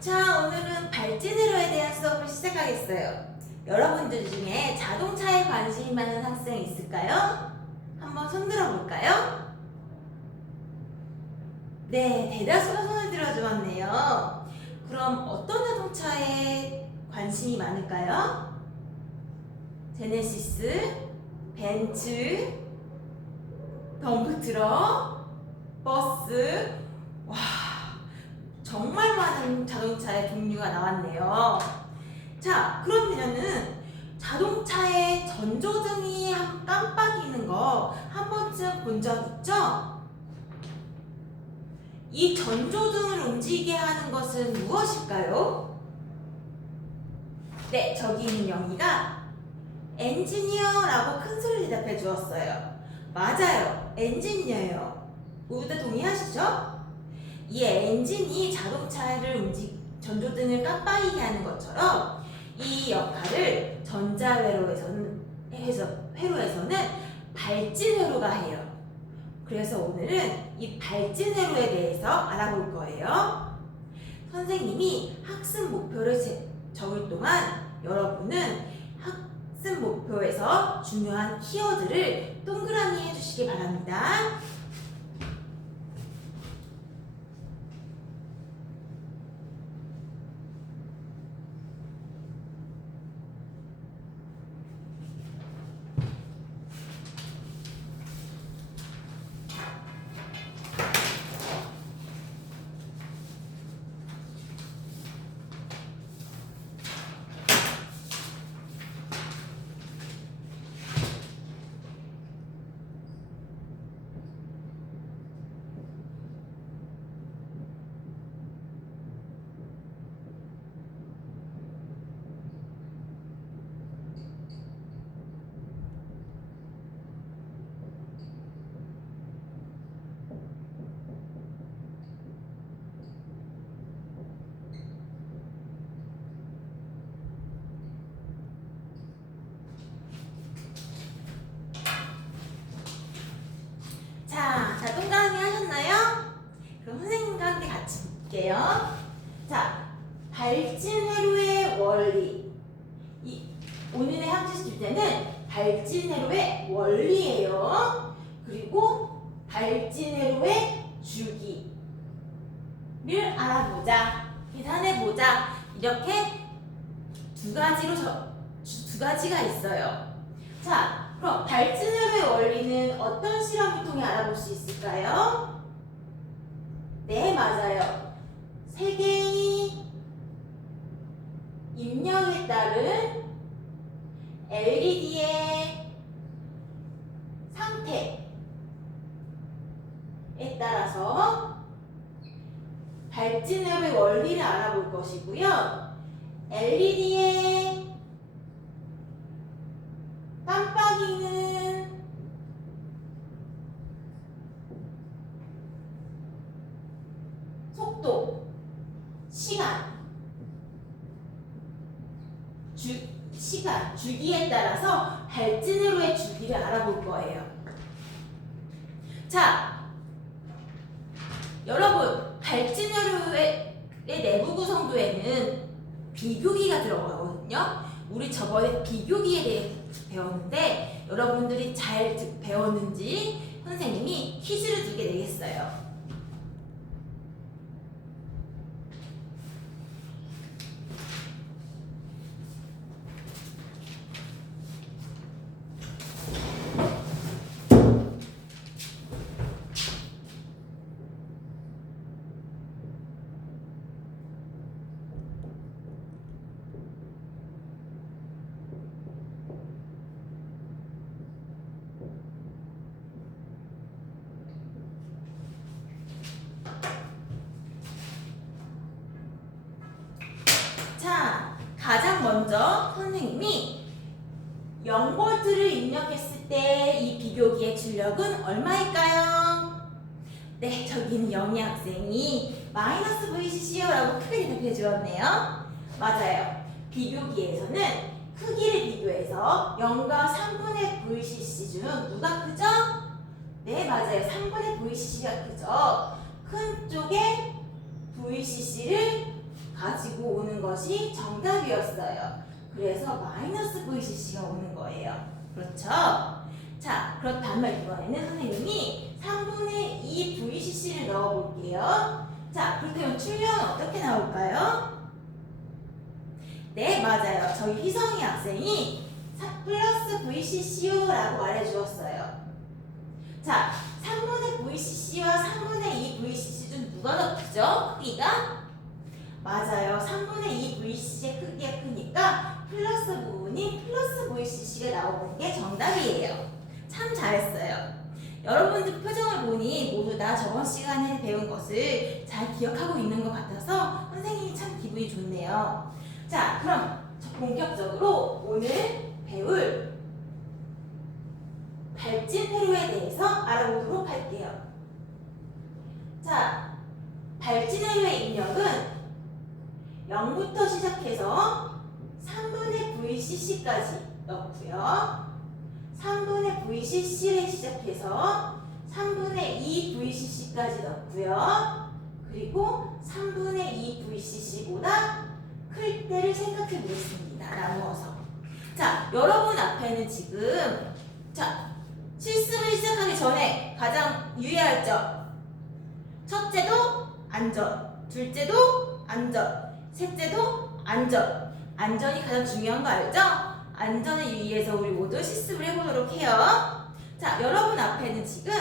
자, 오늘은 발진회로에 대한 수업을 시작하겠어요. 여러분들 중에 자동차에 관심이 많은 학생이 있을까요? 한번 손 들어볼까요? 네, 대다수가 손을 들어주었네요. 그럼 어떤 자동차에 관심이 많을까요? 제네시스, 벤츠, 덤프트럭, 버스. 와, 정말 많은 자동차의 종류가 나왔네요. 자, 그러면은 자동차에 전조등이 깜빡이는 거 한 번쯤 본 적 있죠? 이 전조등을 움직이게 하는 것은 무엇일까요? 네, 저기 있는 영희가 엔지니어라고 큰 소리 대답해 주었어요. 맞아요, 엔지니어예요. 모두 다 동의하시죠? 이 엔진이 자동차를 전조등을 깜빡이게 하는 것처럼 이 역할을 회로에서는 발진회로가 해요. 그래서 오늘은 이 발진회로에 대해서 알아볼 거예요. 선생님이 학습 목표를 적을 동안 여러분은 학습 목표에서 중요한 키워드를 동그라미 해주시기 바랍니다. 자, 동그라미 하셨나요? 그럼 선생님과 함께 같이 볼게요. 자, 발진회로의 원리. 오늘의 학습 주제는 발진회로의 원리예요. 그리고 발진회로의 주기를 알아보자. 계산해보자. 이렇게 두 가지가 있어요. 자, 그럼 발진회로의 원리는 어떤 실험을 통해 알아볼 수 있을까요? 네, 맞아요. 세개의 입력에 따른 LED의 상태에 따라서 발진회로의 원리를 알아볼 것이고요. LED의 깜빡이는 속도, 시간, 주기에 따라서 발진회로의 주기를 알아볼 거예요. 자, 여러분, 발진회로의 내부 구성도에는 비교기가 들어가거든요. 우리 저번에 비교기에 대해 배웠는데 여러분들이 잘 배웠는지 선생님이 퀴즈를 2개 내겠어요. 자, 가장 먼저 선생님이 0V를 입력했을 때 이 비교기의 출력은 얼마일까요? 네, 저기는 영희 학생이 마이너스 VCC요라고 크게 대답해 주었네요. 맞아요. 비교기에서는 크기를 비교해서 0과 3분의 VCC 중 누가 크죠? 네, 맞아요. 3분의 VCC가 크죠. 큰 쪽에 VCC를 가지고 오는 것이 정답이었어요. 그래서 마이너스 VCC가 오는 거예요. 그렇죠? 자, 그렇다면 이번에는 선생님이 3분의 2 VCC를 넣어볼게요. 자, 그렇다면 출력은 어떻게 나올까요? 네, 맞아요. 저희 희성이 학생이 플러스 VCC요라고 말해주었어요. 자, 3분의 VCC와 3분의 2 VCC 중 누가 더 크죠? 크기가? 맞아요. 3분의 2 VCC의 크기가 크니까 플러스 부분이 플러스 VCC가 나오는 게 정답이에요. 참 잘했어요. 여러분들 표정을 보니 모두 다 저번 시간에 배운 것을 잘 기억하고 있는 것 같아서 선생님이 참 기분이 좋네요. 자, 그럼 본격적으로 오늘 배울 발진 회로에 대해서 알아보도록 할게요. 자, 발진 회로의 입력은 0부터 시작해서 3분의 VCC까지 넣고요. 3분의 VCC를 시작해서 3분의 2 VCC까지 넣고요. 그리고 3분의 2 VCC보다 클 때를 생각해 보겠습니다. 나누어서. 자, 여러분 앞에는 지금 실습을 시작하기 전에 가장 유의할 점. 첫째도 안전, 둘째도 안전, 셋째도 안전. 안전이 가장 중요한 거 알죠? 안전에 유의해서 우리 모두 실습을 해보도록 해요. 자, 여러분 앞에는 지금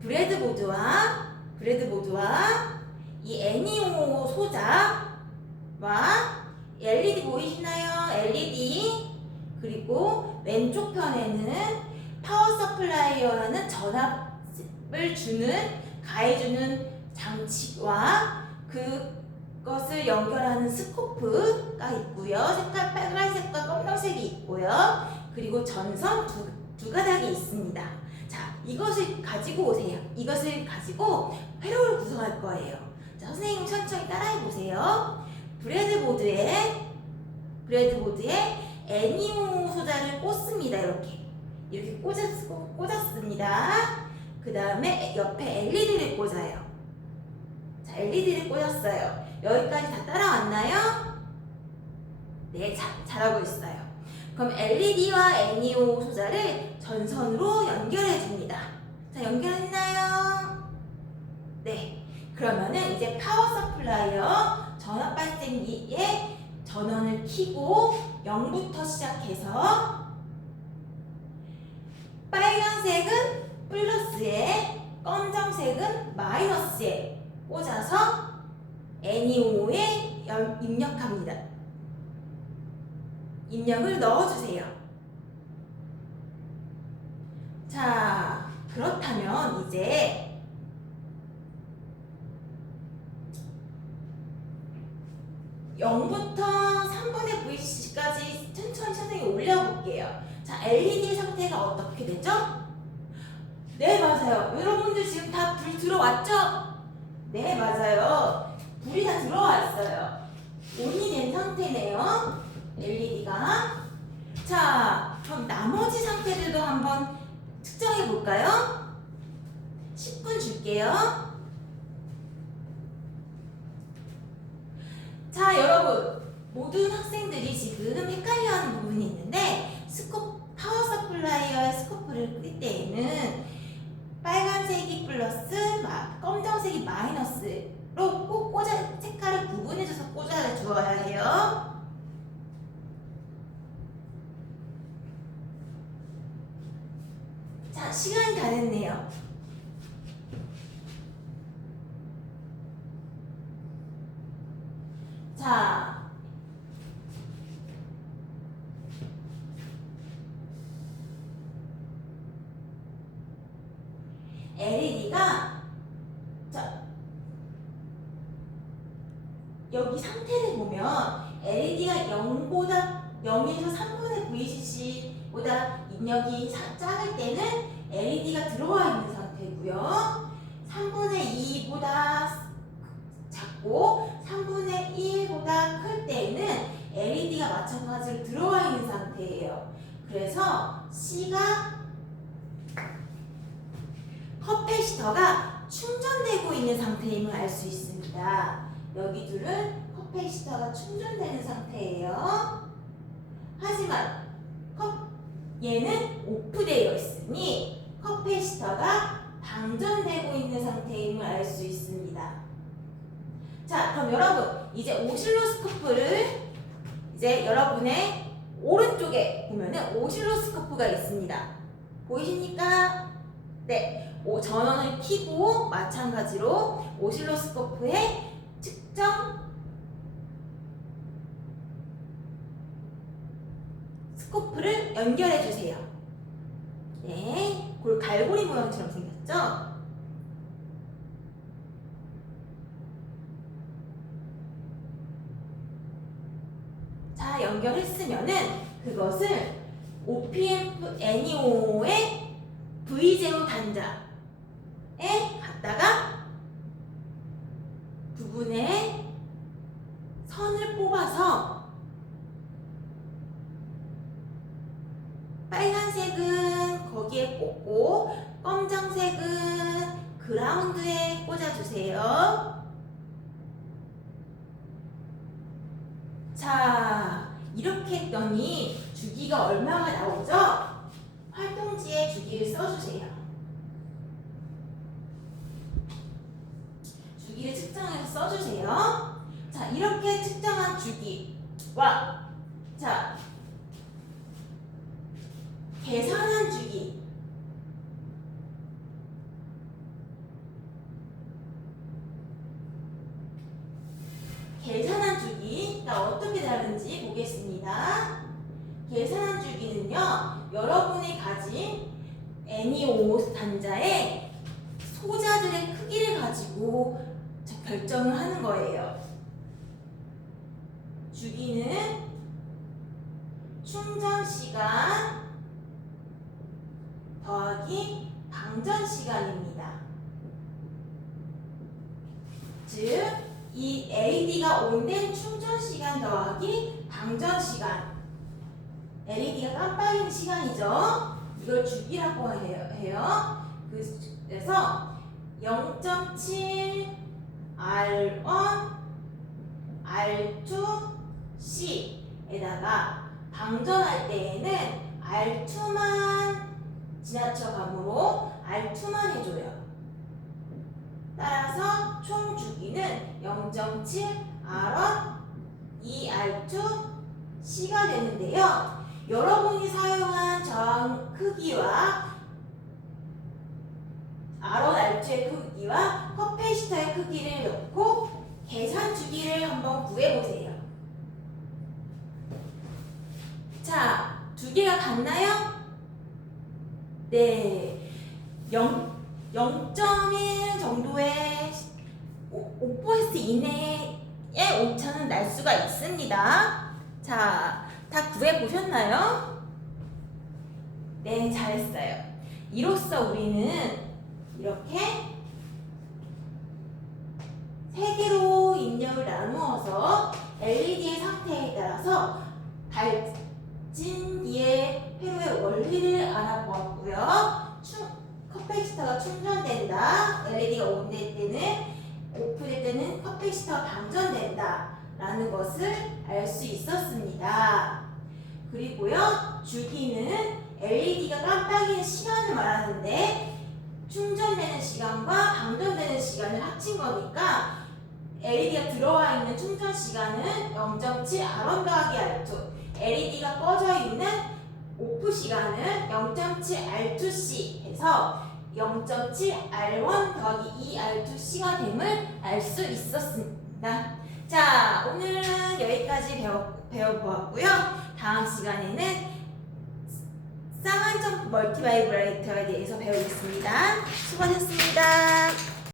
브레드보드와 이 애니오 소자와 LED 보이시나요? LED. 그리고 왼쪽 편에는 파워 서플라이어라는 전압을 가해주는 장치와 그것을 연결하는 스코프가 있고요. 색깔 빨간색과 검정색이 있고요. 그리고 전선 두 가닥이 있습니다. 자, 이것을 가지고 오세요. 이것을 가지고 회로를 구성할 거예요. 자, 선생님 천천히 따라해 보세요. 브레드보드에 애니오 소자를 꽂습니다. 이렇게 꽂았습니다. 그 다음에 옆에 LED를 꽂아요. 자, LED를 꽂았어요. 여기까지 다 따라왔나요? 네, 잘하고 있어요. 그럼 LED와 애니오 소자를 전선으로 연결해 줍니다. 자, 연결했나요? 네. 그러면은 이제 파워 서플라이어 전압 발생기에 전원을 켜고 0부터 시작해서 빨간색은 플러스에 검정색은 마이너스에 꽂아서 애니오에 입력합니다. 입력을 넣어주세요. 자, 그렇다면 이제 0부터 3분의 VCC까지 천천히 올려볼게요. 자, LED 상태가 어떻게 되죠? 네, 맞아요. 여러분들 지금 다 불 들어왔죠? 네, 맞아요. 불이 다 들어왔어요. 온이 된 상태네요. LED가. 자, 그럼 나머지 상태들도 한번 측정해 볼까요? 10분 줄게요. 자, 여러분, 모든 학생들이 지금 헷갈려하는 부분이 있는데 파워 서플라이어의 스코프를 끌 때에는 빨간색이 플러스, 검정색이 마이너스로 꼭 색깔을 구분해줘서 꽂아줘야 해요. 자, 시간이 다 됐네요. 자, LED가 여기 상태를 보면 LED가 0에서 3분의 VCC보다 입력이 작을 때는 LED가 들어와 있는 상태고요. 3분의 2보다 작고 3분의 1보다 클 때에는 LED가 마찬가지로 들어와 있는 상태예요. 그래서 C가 커패시터가 충전되고 있는 상태임을 알 수 있습니다. 여기 둘은 커피시터가 충전되는 상태예요. 하지만 얘는 오프되어 있으니 커피시터가 방전되고 있는 상태임을 알 수 있습니다. 자, 그럼 여러분 이제 오실로스코프를 이제 여러분의 오른쪽에 보면은 오실로스코프가 있습니다. 보이십니까? 네, 전원을 켜고 마찬가지로 오실로스코프에 측정 스코프를 연결해 주세요. 네, 갈고리 모양처럼 생겼죠? 자, 연결했으면은 그것을 OPF NEO의 V0 단자에 갖다가 부분에 선을 뽑아서 빨간색은 거기에 꽂고 검정색은 그라운드에 꽂아주세요. 자, 이렇게 했더니 주기가 얼마가 나오죠? 활동지에 주기를 써주세요. 주기를 측정해서 써주세요. 자, 이렇게 측정한 주기와 자, 계산한 주기 계산한 주기가 어떻게 다른지 보겠습니다. 계산한 주기는요, 여러분이 가진 NEO 단자의 소자들의 크기를 가지고 결정을 하는 거예요. 주기는 충전 시간 더하기 방전 시간입니다. 즉, 이 LED가 온된 충전 시간 더하기 방전 시간. LED가 깜빡이는 시간이죠. 이걸 주기라고 해요. 그래서 0.7 R1 R2 C에다가 방전할 때에는 R2만 지나쳐 가므로 R2만 해줘요. 따라서 총 주기는 0.7 R1 2R2 C가 되는데요. 여러분이 사용한 저항 크기와 R1, R2의 크기와 커패시터의 크기를 넣고 계산 주기를 한번 구해보세요. 자, 두 개가 같나요? 네, 0.1 정도의 5% 이내에 오차는 날 수가 있습니다. 자, 다 구해보셨나요? 네, 잘했어요. 이로써 우리는 이렇게 세 개로 입력을 나누어서 LED의 상태에 따라서 발진기의 회로의 원리를 알아보았고요. 커패시터가 충전된다, LED가 온될 때는 오프될 때는 커패시터가 방전된다 라는 것을 알 수 있었습니다. 그리고요, 주기는 LED가 깜빡이는 시간을 말하는데 충전되는 시간과 방전되는 시간을 합친 거니까 LED가 들어와 있는 충전 시간은 0.7 R1 더하기 R2, LED가 꺼져 있는 오프 시간은 0.7 R2C 해서 0.7 R1 더하기 2R2C가 됨을 알 수 있었습니다. 자, 오늘은 여기까지 배워보았고요. 다음 시간에는 쌍안점 멀티바이브레이터에 대해서 배우겠습니다. 수고하셨습니다.